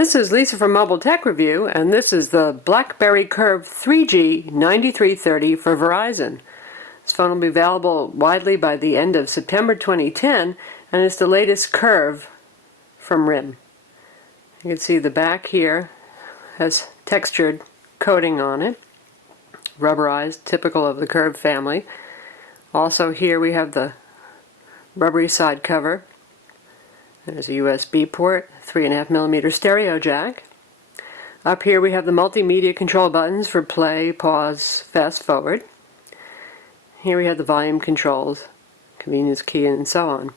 This is Lisa from Mobile Tech Review, and this is the BlackBerry Curve 3G 9330 for Verizon. This phone will be available widely by the end of September 2010, and it's the latest Curve from RIM. You can see the back here has textured coating on it, rubberized, typical of the Curve family. Also here we have the rubbery side cover. There's a USB port, 3.5mm stereo jack. Up here we have the multimedia control buttons for play, pause, fast forward. Here we have the volume controls, convenience key, and so on.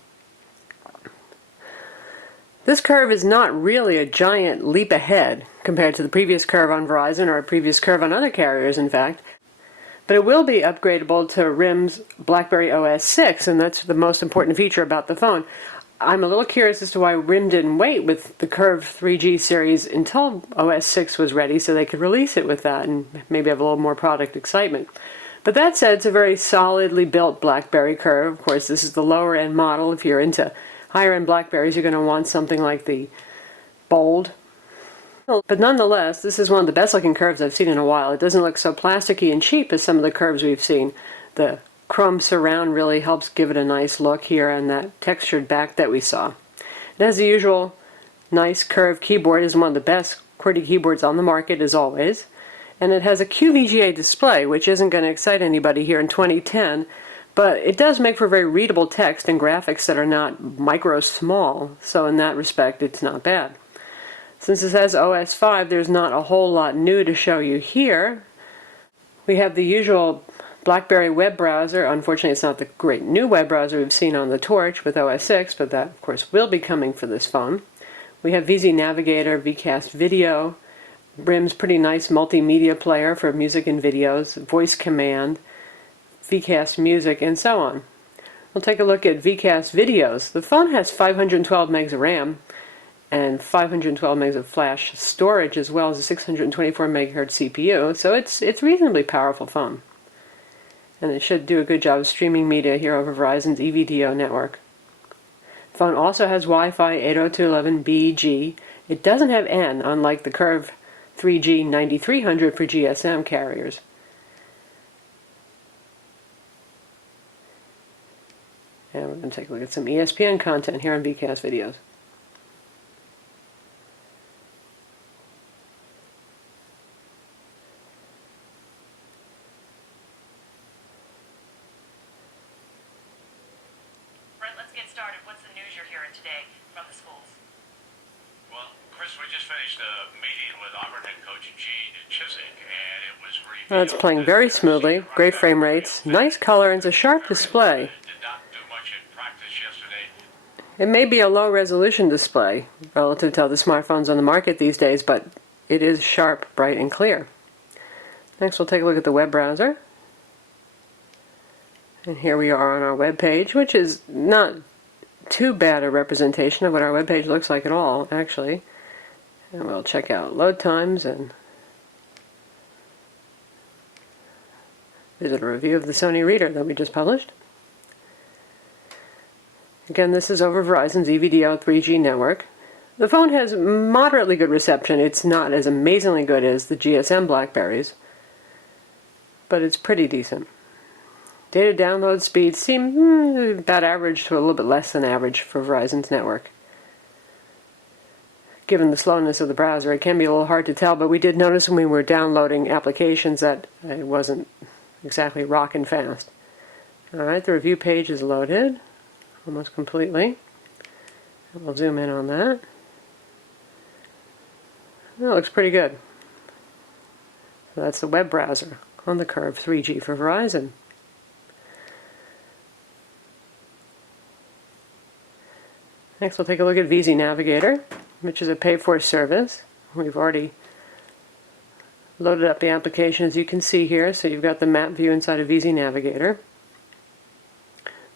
This Curve is not really a giant leap ahead compared to the previous Curve on Verizon or a previous Curve on other carriers, in fact. But it will be upgradable to RIM's BlackBerry OS 6, and that's the most important feature about the phone. I'm a little curious as to why RIM didn't wait with the Curve 3G series until OS 6 was ready so they could release it with that and maybe have a little more product excitement. But that said, it's a very solidly built BlackBerry Curve. Of course, this is the lower end model. If you're into higher end Blackberries, you're going to want something like the Bold. But nonetheless, this is one of the best looking Curves I've seen in a while. It doesn't look so plasticky and cheap as some of the Curves we've seen. The chrome surround really helps give it a nice look here, and that textured back that we saw. It has the usual nice curved keyboard. It's one of the best QWERTY keyboards on the market, as always. And it has a QVGA display, which isn't going to excite anybody here in 2010, but it does make for very readable text and graphics that are not micro small, so in that respect it's not bad. Since it says OS 5, there's not a whole lot new to show you here. We have the usual BlackBerry web browser. Unfortunately, it's not the great new web browser we've seen on the Torch with OS 6, but that, of course, will be coming for this phone. We have VZ Navigator, VCast Video, RIM's pretty nice multimedia player for music and videos, voice command, VCast Music, and so on. We'll take a look at VCast Videos. The phone has 512 megs of RAM and 512 megs of flash storage, as well as a 624 MHz CPU, so it's a reasonably powerful phone. And it should do a good job of streaming media here over Verizon's EVDO network. The phone also has Wi-Fi 802.11bg. It doesn't have N, unlike the Curve 3G 9300 for GSM carriers. And we're going to take a look at some ESPN content here on VCast Videos. Get started. What's the news you're hearing today from the schools? Well, Chris, we just finished a meeting with Auburn head coach Gene Chiswick, and it was revealed It's playing very smoothly, great frame rates, nice color, and it's a sharp display. Did not do much in practice yesterday. It may be a low resolution display relative to other smartphones on the market these days, but it is sharp, bright, and clear. Next, we'll take a look at the web browser. And here we are on our web page, which is not too bad a representation of what our web page looks like at all, actually. And we'll check out load times and visit a review of the Sony Reader that we just published. Again, this is over Verizon's EVDO 3G network. The phone has moderately good reception. It's not as amazingly good as the GSM Blackberries, but it's pretty decent. Data download speeds seem about average to a little bit less than average for Verizon's network. Given the slowness of the browser, it can be a little hard to tell, but we did notice when we were downloading applications that it wasn't exactly rockin' fast. Alright, the review page is loaded almost completely. And we'll zoom in on that. That looks pretty good. So that's the web browser on the Curve 3G for Verizon. Next, we'll take a look at VZ Navigator, which is a pay-for service. We've already loaded up the application, as you can see here, so you've got the map view inside of VZ Navigator.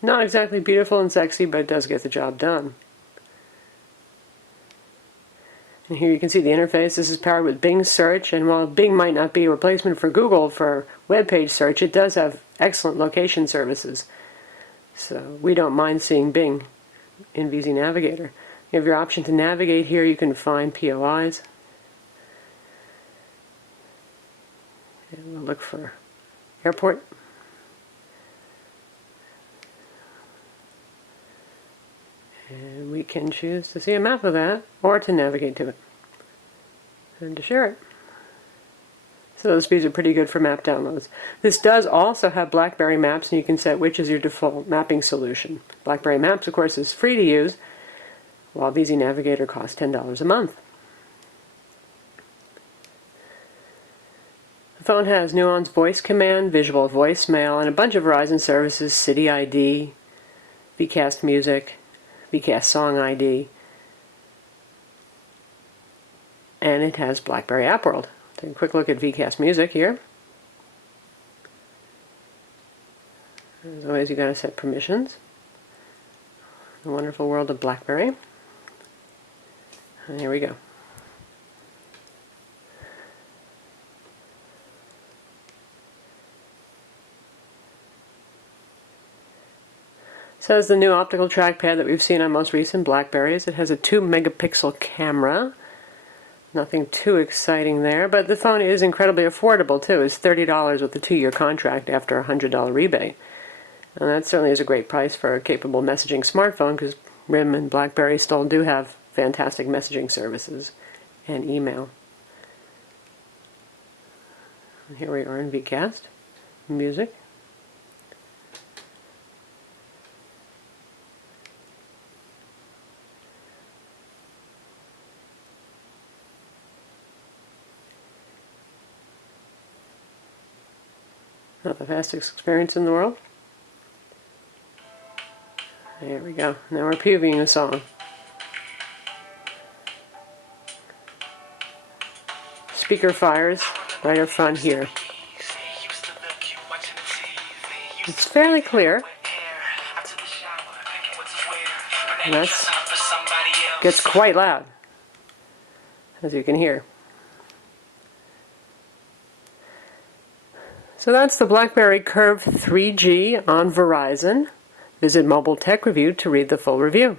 Not exactly beautiful and sexy, but it does get the job done. And here you can see the interface. This is powered with Bing search, and while Bing might not be a replacement for Google for web page search, it does have excellent location services. So we don't mind seeing Bing in VZ Navigator. You have your option to navigate here. You can find POIs. And we'll look for airport. And we can choose to see a map of that or to navigate to it and to share it. So those speeds are pretty good for map downloads. This does also have BlackBerry Maps, and you can set which is your default mapping solution. BlackBerry Maps, of course, is free to use, while VZ Navigator costs $10 a month. The phone has Nuance voice command, visual voicemail, and a bunch of Verizon services, City ID, VCast Music, VCast Song ID, and it has BlackBerry App World. Take a quick look at VCast Music here. As always, you got to set permissions. The wonderful world of BlackBerry. And here we go. So it's the new optical trackpad that we've seen on most recent BlackBerries. It has a 2 megapixel camera. Nothing too exciting there, but the phone is incredibly affordable too. It's $30 with a 2-year contract after a $100 rebate. And that certainly is a great price for a capable messaging smartphone, because RIM and BlackBerry still do have fantastic messaging services and email. And here we are in VCast Music. Not the fastest experience in the world. There we go. Now we're previewing a song. Speaker fires right up front here. It's fairly clear. And that gets quite loud, as you can hear. So that's the BlackBerry Curve 3G on Verizon. Visit Mobile Tech Review to read the full review.